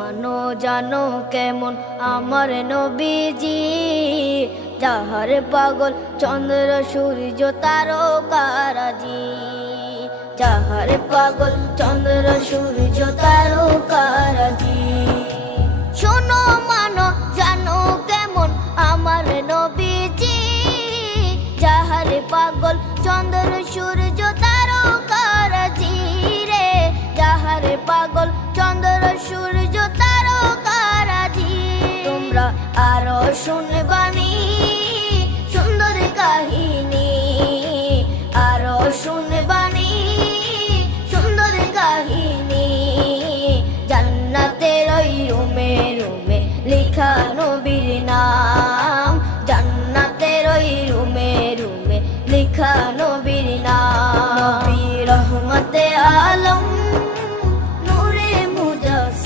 মানো জানো কেমন আমার নবীজি, যাহার পাগল চন্দ্র সূর্য তারকারাজি, যাহার পাগল চন্দ্র সূর্য তারকারাজি। শোনো মানো জানো কেমন আমার নবীজি, যাহার পাগল চন্দ্র সূর্য তারকারাজি রে, যাহার পাগল চন্দ্র সূর্য তারকারাজি। তোমরা আরো শুনবানি